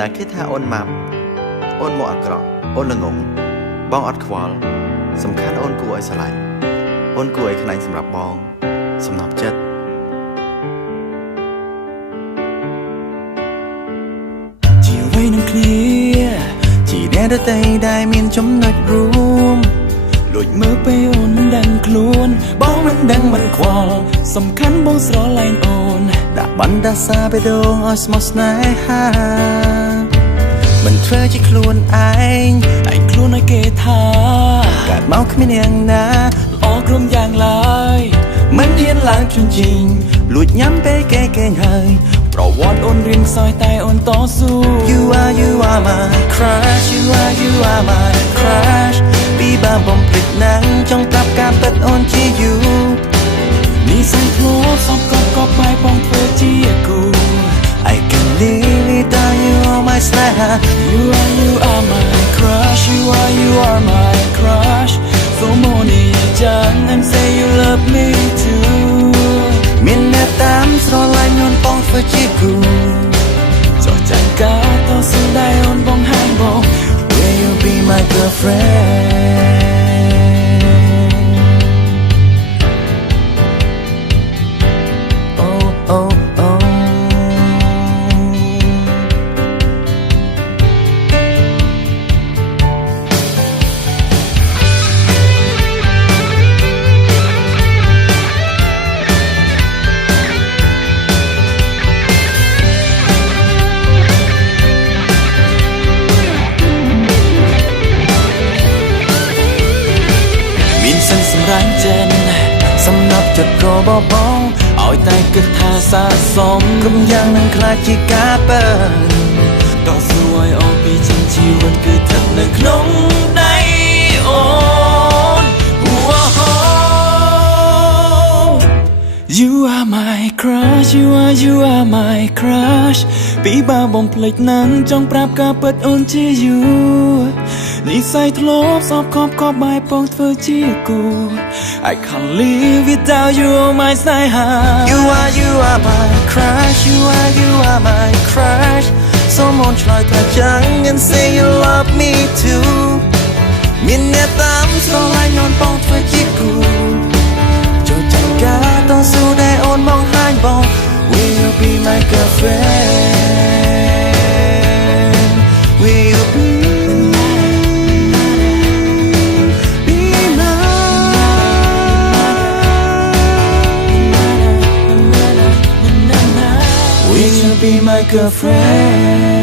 ណាគេថាអូនម៉ាប់អូនមកអាក្រក់អូនល្ងងបងអត់ខ្វល់សំខាន់អូនគួរឲ្យស្រឡាញ់អូនគួរឲ្យខ្លាញ់សម្រាប់បងសំណប់ចិត្តជាអ្វីនឹងគ្នាជាអ្នកដទៃដែលមានចំណុចរួមលួចមើលពេលអូនមិនដឹងខ្លួនបងមិនដឹងមិនខ្វល់សំខាន់បងស្រឡាញ់អូនដាក់បណ្ដាសាបេះដូងឲ្យស្មោះស្នេហាមិនធ្វើជាខ្លួនឯងខ្លួនឲ្យគេថាកើតមកគ្មានយ៉ាងណាល្អគ្រប់យ៉ាងឡើយមិនហ៊ានឡើងជញ្ជីងលួចញ៉ាំពេលគេគេហើយប្រវត្តិអូនរៀនខ្សោយតែអូនតស៊ូ You are my crush you are my crush ពីបាបំភ្លេចណាំងចង់ប្រាប់ការពិតអូនជា you នេះសែងធ្លាប់សំកត់ក៏បែបបងធ្វើជាគូ I can live without you on my side You are my crush You are my crush So many chẳng em say you love me too មានអ្នកតាមស្រឡាញ់អូនបងធ្វើជាគូចោះចាញ់ការតស៊ូដែលអូនបងហាញបង Will you be my girlfriendសម្រាប់ចិនសំណប់ចិត្តក៏បបងឲ្យតែគិតថាស័ក្តិសមគ្រប់យ៉ាងនឹងខ្លាចជាការពិតតស៊ូឲ្យអូនពីចិនជីវិតគឺស្ថិតនៅក្នុងដៃអូន You are my crush You are my crush ពីបាបំភ្លេចណាំងចង់ប្រាប់ការពិតអូនជា you និស្ស័យធ្លាប់សពខប់បែបបងធ្វើជាគូ I can't live without you on my side You are my crush You are my crush Someone try to jump and say you love me too មានអ្នកតាមស្រឡាញ់អូនបងធ្វើជាគូចូលចាញ់ការតស៊ូដែលអូនមកហាញបង Will you be my girlfriend Will you be Will you be my girlfriend